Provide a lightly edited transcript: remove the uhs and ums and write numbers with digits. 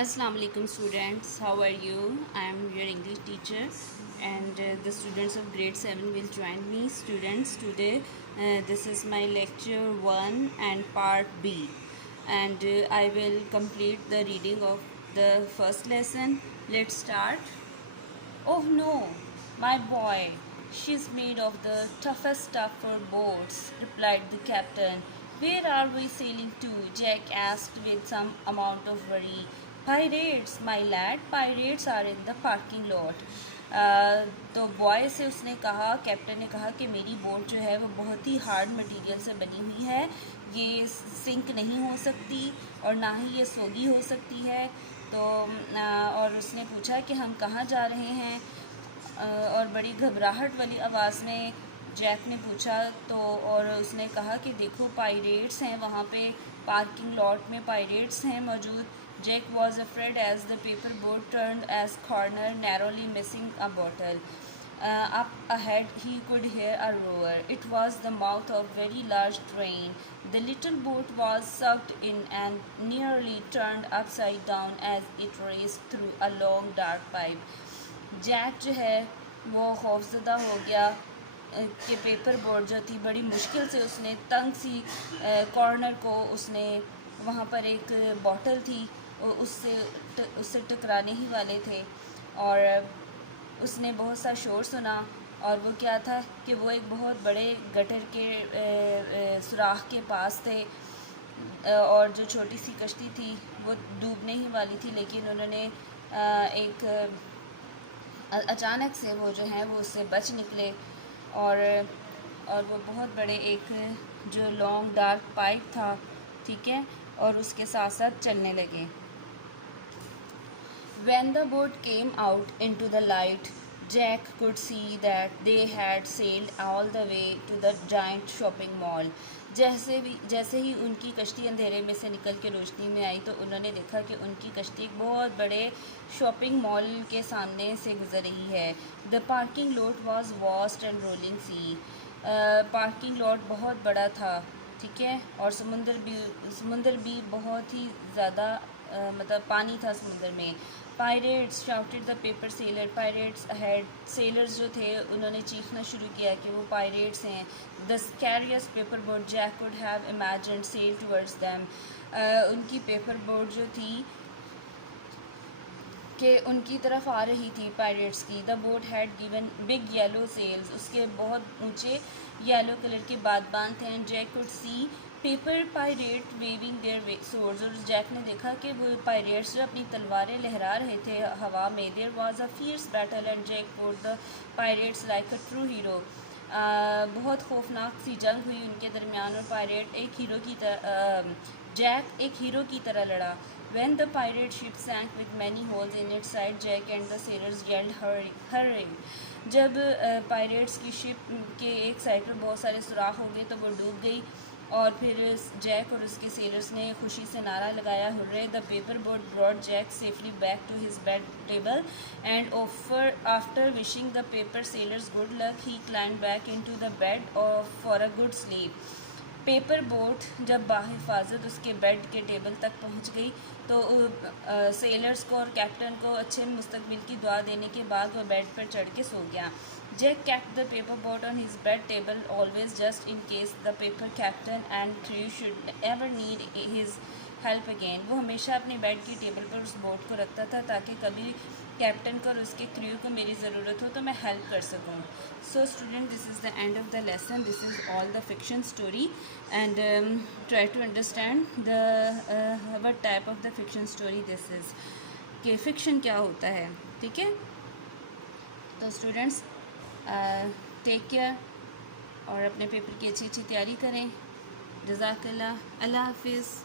Assalamu alaikum students, how are you? I am your English teacher and the students of grade 7 will join me. Students, today this is my lecture 1 and part B, and I will complete the reading of the first lesson. Let's start. Oh no, my boy, she's made of the toughest stuff for boats, replied the captain. Where are we sailing to? Jack asked with some amount of worry. Pirates, my lad, pirates are in the parking lot. तो boy से उसने कहा, captain ने कहा कि मेरी boat जो है वो बहुत ही हार्ड मटेरियल से बनी हुई है, ये सिंक नहीं हो सकती और ना ही ये सोगी हो सकती है। तो और उसने पूछा कि हम कहाँ जा रहे हैं, और बड़ी घबराहट वाली आवाज़ में जैक ने पूछा। तो और उसने कहा कि देखो पायरेट्स हैं वहाँ पे, पार्किंग लॉट में पायरेट्स हैं मौजूद। Jack was afraid as the paper boat turned as corner narrowly missing a bottle. Up ahead he could hear a roar. It was the mouth of very large drain. The little boat was sucked in and nearly turned upside down as it raced through a long dark pipe. Jack जो है वो खौफजदा हो गया कि paper boat जो थी बड़ी मुश्किल से उसने तंग सी कॉर्नर को, उसने वहाँ पर एक बॉटल थी उससे टकराने ही वाले थे, और उसने बहुत सा शोर सुना। और वो क्या था कि वो एक बहुत बड़े गटर के सुराख के पास थे, और जो छोटी सी कश्ती थी वो डूबने ही वाली थी, लेकिन उन्होंने एक अचानक से वो जो है वो उससे बच निकले, और वो बहुत बड़े एक जो लॉन्ग डार्क पाइप था, ठीक है, और उसके साथ साथ चलने लगे। When the boat came out into the light, Jack could see that they had sailed all the way to the giant shopping mall. जैसे ही उनकी कश्ती अंधेरे में से निकल के रोशनी में आई तो उन्होंने देखा कि उनकी कश्ती एक बहुत बड़े शॉपिंग मॉल के सामने से गुजर रही है। The parking lot was vast and rolling sea. Parking lot बहुत बड़ा था, ठीक है, और समुंदर भी बहुत ही ज़्यादा मतलब पानी था समुंदर में। Pirates shouted the paper seller, pirates ahead. Sellers जो थे उन्होंने चीखना शुरू किया कि वो पायरेट्स हैं. The scariest paper boat Jack could have imagined sail towards them. उनकी पेपर बोट जो थी कि उनकी तरफ आ रही थी पायरेट्स की. The boat had given big yellow sails, उसके बहुत ऊंचे येलो कलर के बादबान थे. And Jack could see paper pirate waving their swords, और जैक ने देखा कि वो पायरेट्स जो अपनी तलवारें लहरा रहे थे हवा में. There was a fierce battle and Jack fought the pirates like a true hero. बहुत खौफनाक सी जंग हुई उनके दरमियान, और पायरेट एक हीरो की तरह जैक एक हीरो की तरह लड़ा. When the pirate ship sank with many holes in its side, Jack and the sailors yelled hurry. जब पायरेट्स की शिप के एक साइड पर बहुत सारे सुराख हो गए तो वो डूब गई, और फिर जैक और उसके सेलर्स ने खुशी से नारा लगाया, hurray. The paper boat brought Jack safely back to his bed table and after wishing the paper sailors good luck he climb back into the bed for a good sleep. Paper boat जब बाहिफाजत उसके bed के table तक पहुंच गई तो sellers को और कैप्टन को अच्छे मुस्तकबिल की दुआ देने के बाद वह बेड पर चढ़ के सो गया. Jack kept the paper boat on his bed table always just in case the paper captain and crew should ever need his help again. वो हमेशा अपने बेड की टेबल पर उस बोट को रखता था ताकि कभी कैप्टन को और उसके क्रू को मेरी ज़रूरत हो तो मैं हेल्प कर सकूं. So student, this is the end of the lesson. This is all the fiction story and try to understand the what type of the fiction story this is, कि फ़िक्शन क्या होता है, ठीक है. तो स्टूडेंट्स, टेक केयर और अपने paper की अच्छी अच्छी तैयारी करें. जज़ाकल्लाह. अल्लाह हाफिज़.